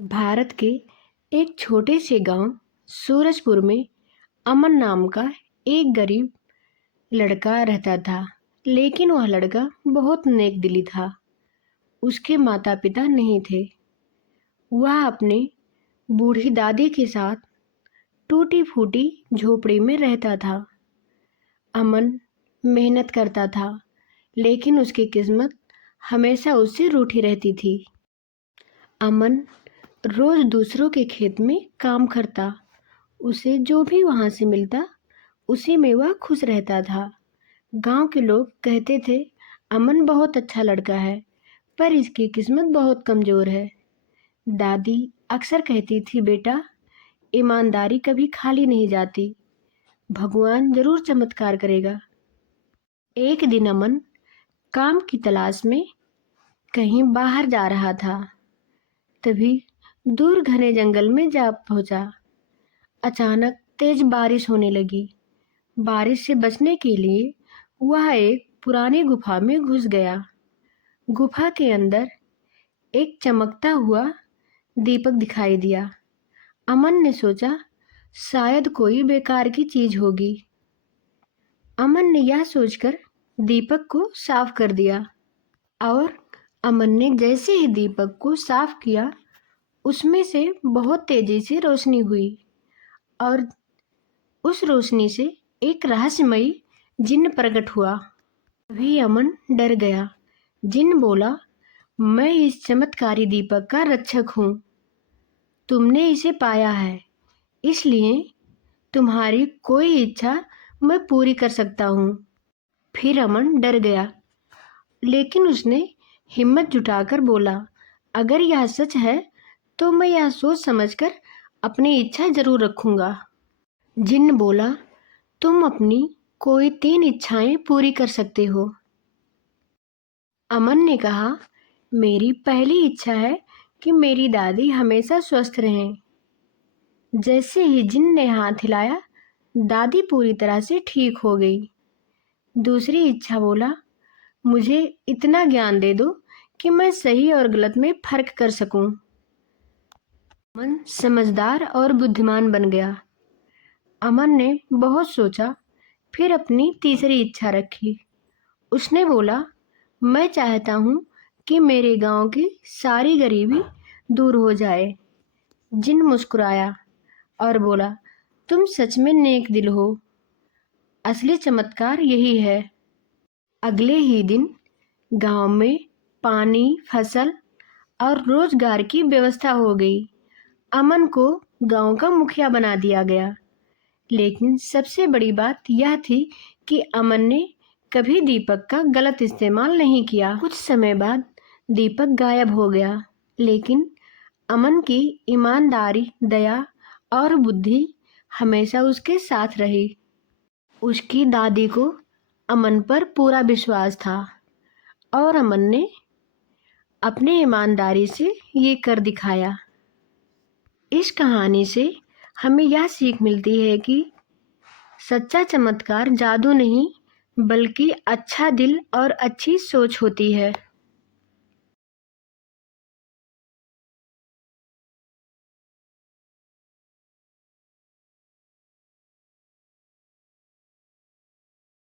भारत के एक छोटे से गांव सूरजपुर में अमन नाम का एक गरीब लड़का रहता था। लेकिन वह लड़का बहुत नेकदिली था। उसके माता पिता नहीं थे। वह अपने बूढ़ी दादी के साथ टूटी फूटी झोपड़ी में रहता था। अमन मेहनत करता था, लेकिन उसकी किस्मत हमेशा उससे रूठी रहती थी। अमन रोज दूसरों के खेत में काम करता। उसे जो भी वहां से मिलता उसी में वह खुश रहता था। गांव के लोग कहते थे, अमन बहुत अच्छा लड़का है, पर इसकी किस्मत बहुत कमजोर है। दादी अक्सर कहती थी, बेटा, ईमानदारी कभी खाली नहीं जाती, भगवान जरूर चमत्कार करेगा। एक दिन अमन काम की तलाश में कहीं बाहर जा रहा था। तभी दूर घने जंगल में जा पहुंचा। अचानक तेज बारिश होने लगी। बारिश से बचने के लिए वह एक पुरानी गुफा में घुस गया। गुफा के अंदर एक चमकता हुआ दीपक दिखाई दिया। अमन ने सोचा, शायद कोई बेकार की चीज होगी। अमन ने यह सोचकर दीपक को साफ कर दिया और अमन ने जैसे ही दीपक को साफ किया, उसमें से बहुत तेजी से रोशनी हुई और उस रोशनी से एक रहस्यमयी जिन्न प्रकट हुआ। तभी अमन डर गया। जिन्न बोला, मैं इस चमत्कारी दीपक का रक्षक हूँ। तुमने इसे पाया है, इसलिए तुम्हारी कोई इच्छा मैं पूरी कर सकता हूँ। फिर अमन डर गया, लेकिन उसने हिम्मत जुटाकर बोला, अगर यह सच है तो मैं यह सोच समझकर अपनी इच्छा जरूर रखूंगा। जिन्न बोला, तुम अपनी कोई 3 इच्छाएं पूरी कर सकते हो। अमन ने कहा, मेरी पहली इच्छा है कि मेरी दादी हमेशा स्वस्थ रहें। जैसे ही जिन्न ने हाथ हिलाया, दादी पूरी तरह से ठीक हो गई। दूसरी इच्छा बोला, मुझे इतना ज्ञान दे दो कि मैं सही और गलत में फर्क कर सकूं। अमन समझदार और बुद्धिमान बन गया। अमन ने बहुत सोचा, फिर अपनी तीसरी इच्छा रखी। उसने बोला, मैं चाहता हूँ कि मेरे गांव की सारी गरीबी दूर हो जाए। जिन्न मुस्कुराया और बोला, तुम सच में नेक दिल हो। असली चमत्कार यही है। अगले ही दिन गांव में पानी, फसल और रोजगार की व्यवस्था हो गई। अमन को गांव का मुखिया बना दिया गया। लेकिन सबसे बड़ी बात यह थी कि अमन ने कभी दीपक का गलत इस्तेमाल नहीं किया। कुछ समय बाद दीपक गायब हो गया, लेकिन अमन की ईमानदारी, दया और बुद्धि हमेशा उसके साथ रही। उसकी दादी को अमन पर पूरा विश्वास था और अमन ने अपने ईमानदारी से ये कर दिखाया। इस कहानी से हमें यह सीख मिलती है कि सच्चा चमत्कार जादू नहीं, बल्कि अच्छा दिल और अच्छी सोच होती है।